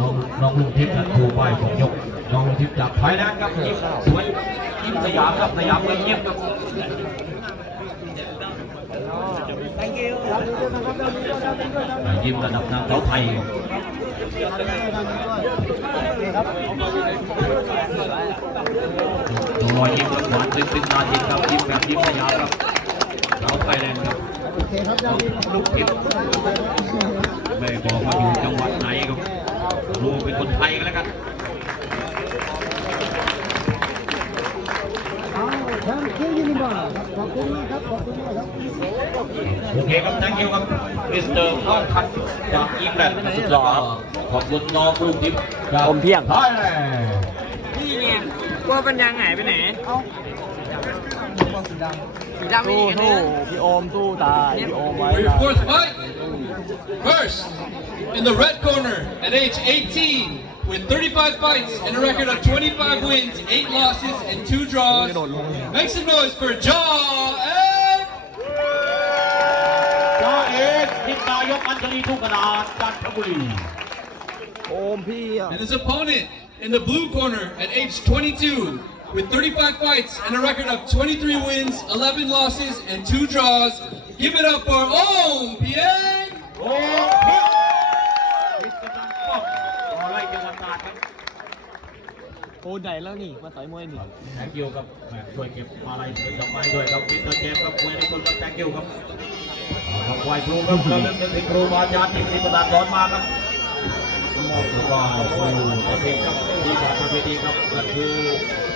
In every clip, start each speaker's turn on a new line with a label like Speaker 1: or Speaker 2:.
Speaker 1: น้องน้องลุงทิพย์นะครูไปผมยกน้องลุงทิพย์จากไทยแลนด์ครับยิ้มสวยยิ้มสยามครับสยามเมืองเงียบครับ ยิ้มระดับนางสาวไทยครับดูรอยยิ้มครับหวานซึ้งซึ้งนาจิตครับยิ้มแบบยิ้มสยามครับสาวไทยแลนด์ครับน้อง ลูกทิพย์ไม่บอกว่าอยู่จังหวัดไหนครับรู้ว่าเป็นคนไทยกันแล้วกัน
Speaker 2: ทางเที่ยวยูนิบาร์ครับขอบคุณมากครับขอบคุณมากครับ
Speaker 1: โอเคครับ thank you ครับมิสเตอร์ข้าวคันจากอีแลนด์สุดหล่อครับขอบคุณน้องลูกทิพย์จาก
Speaker 3: อมเพียง
Speaker 1: ไทยแลนด์
Speaker 3: นี่ไงว่าปัญญาหายไปไหน
Speaker 2: เ อ้า
Speaker 3: สีดำไม่
Speaker 4: สู้
Speaker 3: อีก
Speaker 4: สู้
Speaker 3: นะ
Speaker 4: พี่โอมสู้ตายพี่โอมไว้
Speaker 5: For your
Speaker 4: ตาย
Speaker 5: fourth fight, first, in the red corner, at age 18, with 35 fights and a record of 25 wins, 8 losses, and 2 draws, make some noise for Jaw and
Speaker 1: จ้าเอกทิพย์นายกอัญชลีทุกกระดาษจันทบุรี
Speaker 4: โอมพี่อะ
Speaker 5: and his opponent in the blue corner at age 22, with 35 fights and a record of 23 wins, 11 losses, and 2 draws. Give it up for Om Pieng!
Speaker 1: โอ้เพียงทิพย์กำลังป้องขอไล่จังหวัดตราดครับ
Speaker 4: โอ้ไหนแล้วนี่ มาต่อยมวยนี่
Speaker 1: thank you ครับแหม่ช่วยเก็บมาลัยเป็นดอกไม้ด้วยครับวินเตอร์เจมส์ครับคุยในคนครับ thank you ครับขอบไหวครูครับแล้วเรื่องถึงครูบาอาจารย์ที่ปฏิบัติสอนมาครับแล้วก็ครูประเภทครับที่บอกประเภทนี้ครับก็คือมีนาม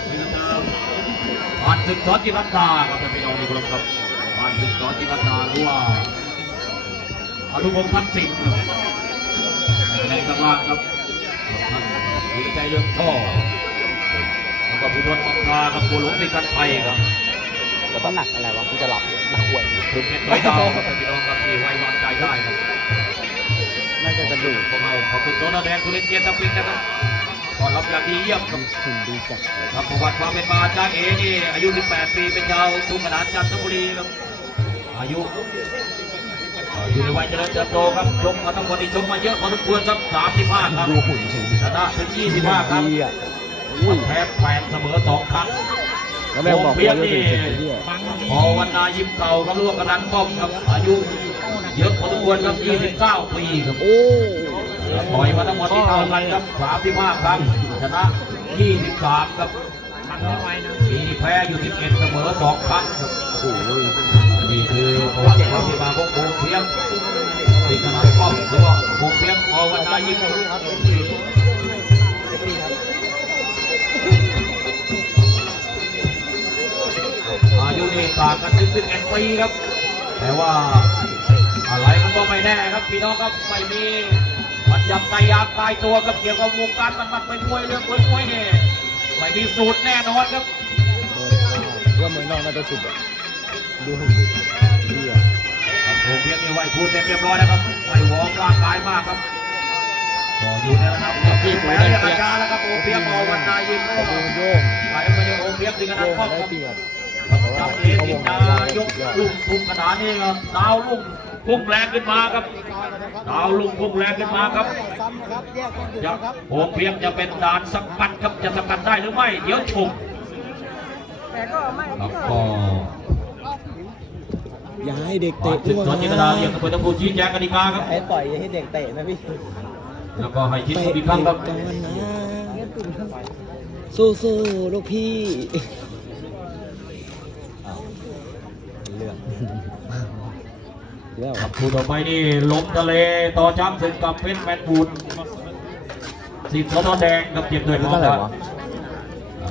Speaker 1: ผ่านศึกสอนจิรัตตาครับท่านพี่น้องที่เคารพครับผ่านศึกสอนจิรัตตาหรือว่าอนุพงศ์พันธ์สิงห์ครับในตำรางครับท่านวิจัยเรื่องท่อแล้วก็ผู้รถบังคาครับผู้หลวงสิกันไทยครับ
Speaker 4: แล้วก็หนักอะไรวะกูจะหลับหนักหวย
Speaker 1: ถึงเป็นร้อยดาวครับท่านพี่น้องครับที่ไว้วางใจได้ครับ
Speaker 4: น่าจะกระดูก
Speaker 1: พวกเราขอบคุณโนนแดงทุเรียนเกียรติปินนะครับ ตอนรับอย่างดีเยี่ยมครับ
Speaker 4: หุ่นดีจัด
Speaker 1: ครับประวัติความเป็นมาจ้าเอนี่อายุ 18 ปีเป็นชาวทุ่งขนานจันทบุรีครับอายุเอ่ออยู่ในวัยเจริญเติบโตครับชมมาทั้งหมดที่ชมมาเยอะพอสมควรครับ35ครับ
Speaker 4: ดูหุ่นเฉย
Speaker 1: ชนะถึง25ครับ
Speaker 4: ดีอะอุ้ย
Speaker 1: แพ้แปดเสมอ2ครั้ง
Speaker 4: แล้วแม่งบอก
Speaker 1: เพีย
Speaker 4: ว่างจะ
Speaker 1: นี่
Speaker 4: สี่สิบไอ้เหี้ย
Speaker 1: พอวันนายิมเก่าครับร่วมกระดันป้อมครับอายุเยอะพอสมควรครับ29ปีครับ
Speaker 4: โอ้
Speaker 1: ต่อยมาทั้งหมดที่เท่ากันครับ35ครั้งชนะ23ครับมีแพ้อยู่11เอ็ดเสมอ2ครั้งครับ
Speaker 4: โห
Speaker 1: นี่คือประวัติความที่มาของโคเพียงที่ขนาดป้อมหรือว่าโคเพียงอวันนายิมอายุนี่ต่างกันถึง11ปีครับ แต่ว่าอะไรมันก็ไม่แน่ครับ พี่น้องครับไม่มี มันยับตายยากตายตัวกับเกี่ยวกับวงการมันมันไปมวยเรื่องมวยมวยเนี่ยไม่มีสูตรแน่นอนครับ
Speaker 4: เรื่องเมืองนอกน่าจะสุดอะดูหุ่นดิเหี้ย
Speaker 1: ครับผมเพียงนี้ไว้พูดเสร็จเรียบร้อยแล้วครับไม่วอร์มร่างกายมากครับก็อยู่ในระดับที่แพ้เรียกอาการแล้วครับโอเพียงมอวันนายิม
Speaker 4: ขอดูโยง
Speaker 1: ไปไม่ได้โอเพียงถึงขนาด
Speaker 4: โยง
Speaker 1: ครอบ
Speaker 4: ได้
Speaker 1: ครับ
Speaker 4: เปรียบ
Speaker 1: จับเอตินายกลุ่มทุ่งขนาดนี้ครับดาวลุ่ม พุ่งแรงขึ้นมาครับดาวลุ่มพุ่งแรงขึ้นมาครับ
Speaker 2: ซ้ำนะครับแยกต้องหยุด
Speaker 1: จะ
Speaker 2: นะครับ
Speaker 1: โอเพียงจะเป็นด่านสกัดครับจะสกัดได้หรือไม่ เดี๋ยวชม
Speaker 3: แต่ก็ไม่
Speaker 1: ครับก็
Speaker 4: อย่าให้เด็ก
Speaker 1: ผ่า
Speaker 4: เตะ
Speaker 1: นศึกสอนจินตนาเรียนตำรวจตำรวจชี้แจงกติกาครับ
Speaker 4: ไอ้ปล่อยอย่าให้เด็กเตะนะพี่
Speaker 1: แล้วก็ให้คิดอีกครั้งครับ
Speaker 4: ก่อนนะสู้ๆลูกพี่อ้าวเรื่อง แล้ว
Speaker 1: ครับคู่ต่อไปนี่ลมทะเลต่อช้ำศึกกับเพชรแมนบูดสิบสตแดงครับเจ็บด้วย
Speaker 4: นี่
Speaker 1: มอง
Speaker 4: เท่าไหร่
Speaker 1: ครับ
Speaker 4: วะ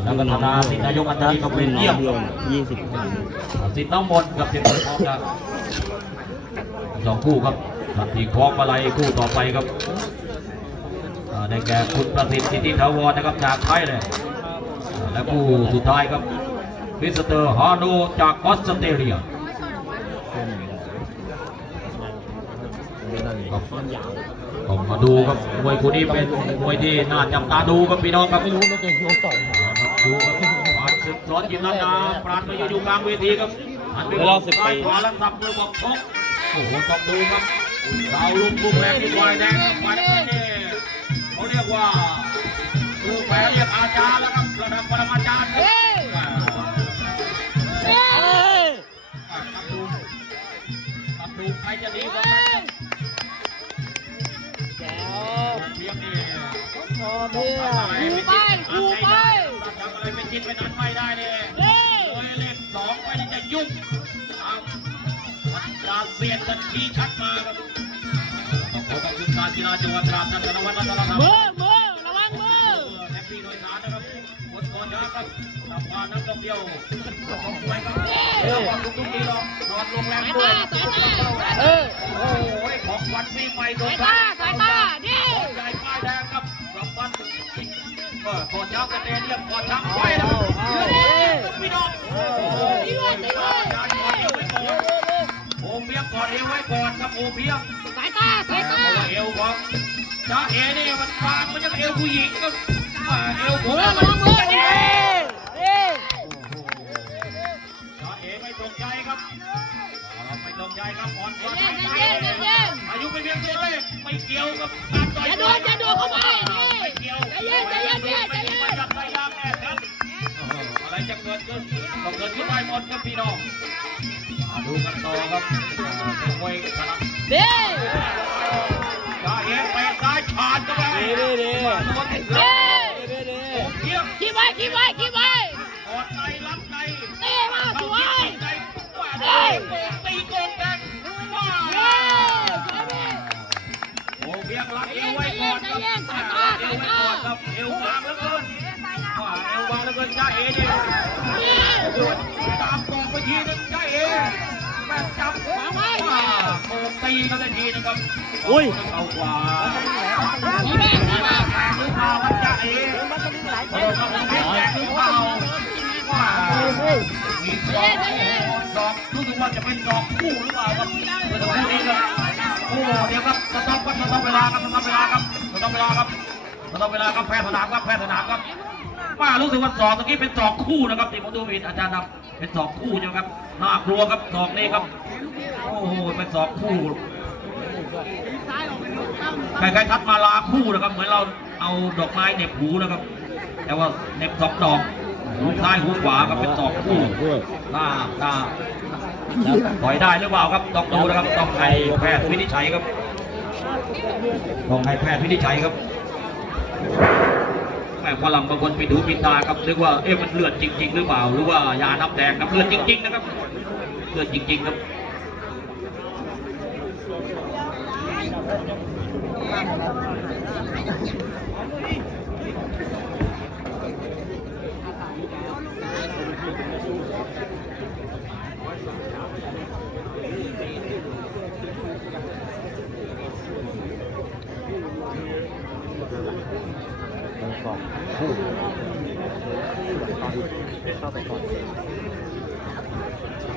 Speaker 1: แล้วก็ธนาสิทธินายกอันตรีก็เป็นเยี่ยมครับ
Speaker 4: ยี่สิบ
Speaker 1: สิทธิ์น้ำมนต์กับเจ็บด้วยมองครับสองคู่ครับทันทีคล้องมาลัยคู่ต่อไปครับอ่าได้แก่คุณประสิทธิ์สิทธิถาวรนะครับจากไทยเลยอ่าและคู่สุดท้ายครับคริสเตอร์ฮาโนจากออสเตรเลีย ครับผมมาดูครับมวยคู่นี้เป็นมวยที่น่าจับตาดูครับพี่น้องครับ
Speaker 4: ไม่รู้ไม่เคยโดนต่อย
Speaker 1: ครับดูครับผ่านศึกสอนยิมนานาปราณมาอยู่กลางเวทีครับหันไป
Speaker 4: เวลา10ปี
Speaker 1: ซ้ายขวาแล้วสับมือบอกชกโอ้โหต้องดูครับดาวลุกลุกแรงที่วายแดงกับวายแดงนี่เขาเรียกว่าลูแฝดเรียกอาจารย์แล้วครับระดับปรมาจารย์ครับดูครับดูใครจะดีกว่า ครับเพียงนี่
Speaker 2: พอเพีย
Speaker 1: คูไปคูไปทำอะไรเป็นจิตเป็นอันไม่ได้เนี่ยเลยเลขสองไปนี่จะยุ่งครับดาเซียนกันชี้ชัดมาครับขอบคุณการกีฬาจังหวัดตราดท่านธนวัฒน์รัตนธรรม
Speaker 3: มือมือระวังมือ
Speaker 1: แฮปปี้โดยสารนะครับบนก่อนนะครับทำความนักท่องเที่ยวต้องไปครับเรื่องความทุกทีเรานอนโรงแรมด้วย
Speaker 3: เออ
Speaker 1: โอ้โหของวันปีใหม่โดน
Speaker 3: สายตา ยา
Speaker 1: วกระเตรียมกอดช้างไว้แล้วพี่น้องโอมเพียงกอดเอวไว้ก่อนครับโอมเพียง
Speaker 3: สายตาสายตา
Speaker 1: เอวของจ้าเอเนี่ยมันฟางมันยังเอวผู้หญิงก็เอวผม
Speaker 3: มั
Speaker 1: น คิ
Speaker 3: ดไว้
Speaker 1: คิดไว้
Speaker 3: คิ
Speaker 1: ดไว้ โกงตีกันได้ทีนะครับอุ้ยเอาขวา
Speaker 3: นี่แม่นี่แม่
Speaker 1: หรือเปล่าครับจ้าเอเออครับแข็งแรงหรือเปล่าว่ามีสองดอกรู้สึกว่าจะเป็นดอกคู่หรือเปล่าครับเป็นดอกคู่นี้ครับโอ้เดี๋ยวครับสต็อปครับสต็อปเวลาครับสต็อปเวลาครับสต็อปเวลาครับสต็อปเวลาครับแพ้สนามครับแพ้สนามครับว่ารู้สึกว่าสองตะกี้เป็นสองคู่นะครับที่ผมดูผิดอาจารย์ครับ เป็นสองคู่ใช่ไหมครับน่ากลัวครับสองนี้ครับ โอ้โหเป็นสองคู่คล้ายๆทัดมาลาคู่นะครับเหมือนเราเอาดอกไม้เหน็บหูนะครับ แต่ว่าเหน็บสองดอกหูซ้ายหูขวาครับเป็นสองคู่
Speaker 4: ด้วย
Speaker 1: หน้าหน้าต่อยได้หรือเปล่าครับต้องดูนะครับต้องให้แพทย์วินิจฉัยครับต้องให้แพทย์วินิจฉัยครับ แม่ฝรั่งบางคนปิดหูปิดตาครับนึกว่าเอ๊ะมันเลือดจริง ๆ หรือเปล่า หรือว่ายาน้ำแดงครับเลือดจริง ๆ นะครับ เลือดจริง ๆ ครับ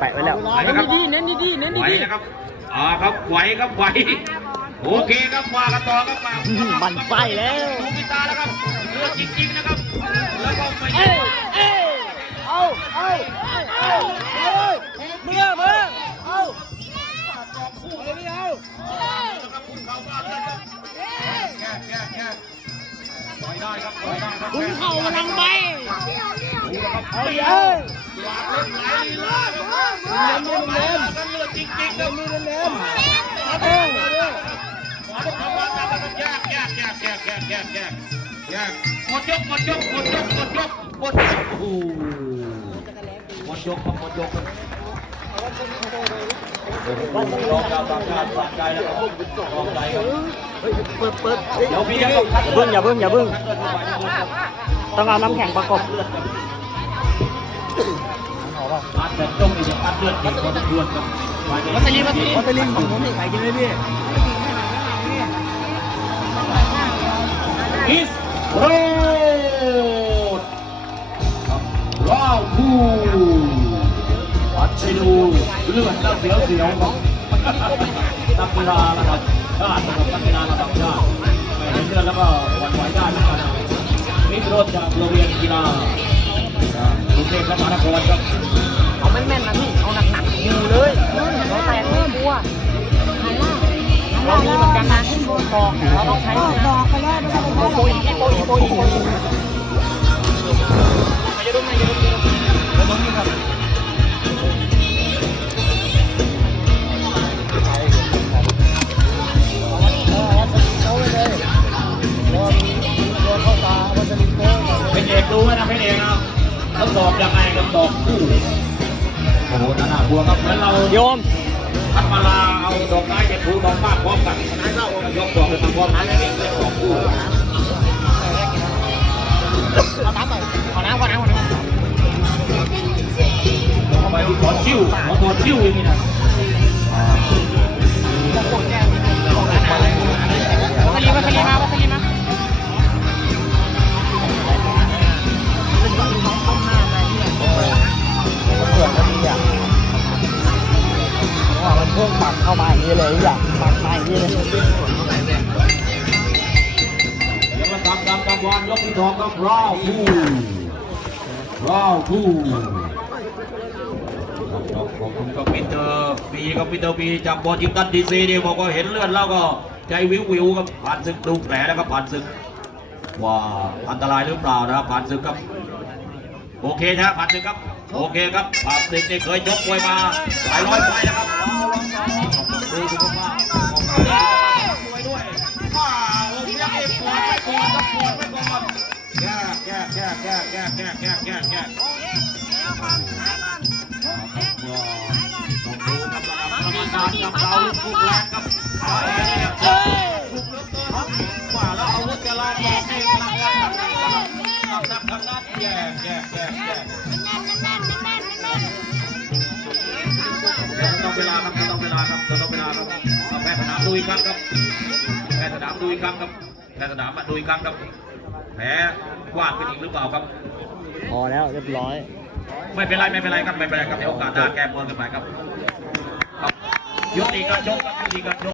Speaker 4: ปะไว้แล้ว
Speaker 1: ไหวไหมครับ
Speaker 3: เน้นดีๆเน้น
Speaker 1: ไหว
Speaker 3: ดี
Speaker 1: นะครับอ่าครับไหวครับไหวโอเคครับว่ากันต่อครับมา
Speaker 3: มันไส้แล้ว
Speaker 1: ดูปิดตาแล้วครับเลือดจริงๆนะครับแล้วก็ไม่
Speaker 3: เอ้ยเอ้ยเอาเอาเอาเอามือมือเอา
Speaker 1: สองคู่เลยไม่เอานะครับคุณเขาบ้านเลยครับแก้แก้แก้ต่อยได้ครับต่อยได้ครับ
Speaker 3: คุณเข่ามาทางใบ
Speaker 1: ดูนะครับ
Speaker 3: เอา
Speaker 1: เเอ้
Speaker 3: ย
Speaker 1: หลาดเล่นไหลลีลาครับเล่นเล่นเล่นกันเลือดจริงๆครับเล่นเล่นเล่นขอต้องทำงานกันนะ หมดยกหมดยกหมดยกหมดยกหมดยกโอ้หมดยกหมดยกลองการลองการลองใจแล้วลองใจ
Speaker 2: เปิดเปิด
Speaker 1: เดี๋ยวพี่อย่า
Speaker 2: เพิ่งอย่าเพิ่งอย่าเพิ่งต้องเอาน้ำแข็งประกบ
Speaker 1: คัดแบบต้องมีคัดเลือดติดคนเลือดครับ
Speaker 3: วัสลีวัสลี
Speaker 2: วัตเตอร์ลิงผมไม่ใส่กินเลยพี่
Speaker 1: อิสโรดราวคูวัดไปดูเลือดแล้วเสียวเสียวของนักกีฬาระดับชาตินะครับนักกีฬาระดับชาติไม่เห็นเลือดแล้วก็หวั่นไหวได้เหมือนกันมิตรโรดจากโรงเรียนกีฬา กรุงเทพมหานครครับ
Speaker 3: เอาแม่นๆนะพี่เอาหนักๆอยู่เลยเราแตกไม่กลัวการมาขึ้นบนบอกเราต้องใช้
Speaker 2: ก็บอกไปแล้วไม่ต้องไป
Speaker 3: โปอีโปอีโปอีโปอีมาเยอะด้วยมาเยอะด้วยเราต้องมีครับ
Speaker 1: เป็นเอกรู้นะเป็นเอกนะ ต้องตอบยังไงกับตอบคู่โอ้โหน่าบัวครับเหมือนเรา
Speaker 3: โยม
Speaker 1: พัดมาลาเอาดอกไม้เก็บผูดอกมากพร้อมกันชนะเล่ายกดอกไปทางพร้อมนั้นนี่เป็นตอบคู่
Speaker 3: เอาน้ำหน่อยขอน้ำขอน้ำขอน้ำ
Speaker 1: ทำไมที่ถอนชิ่วขอถอนชิ่วอย่างนี้นะ ราวคู่ขอบคุณกับมิสเตอร์บีกับมิสเตอร์บีจากบอลจิมตันดีซีเนี่ยบอกว่าเห็นเลือดแล้วก็ใจวิววิวครับผ่านศึกดูแผลแล้วครับผ่านศึกว่าอันตรายหรือเปล่านะครับผ่านศึกครับโอเคนะผ่านศึกครับโอเคครับผ่านศึกนี่เคยยกมวยมาหลายร้อยไฟนะครับดูสุขภาพ แก้แก้แก้แก้แก้แก้ต้องดูกับกรรมการกับเราลูกคู่แรกครับเอ้ยว่าแล้วอาวุธจะลองบอกให้พลังงานทำนักทำนักแย่แย่แย่แย่ต้องเวลาครับต้องเวลาครับต้องเวลาครับเอาแพทย์สนามดูอีกครั้งครับแพทย์สนามดูอีกครั้งครับแพทย์สนามมาดูอีกครั้งครับ แผลกวาดเป็นอีกหรือเปล่าครับ
Speaker 2: พอแล้วเรียบร้อย
Speaker 1: ไม่เป็นไรไม่เป็นไรครับไม่เป็นไรครับเดี๋ยวโอกาสหน้าแก้มือกันใหม่ครับครับยุติการชกครับยุติการชก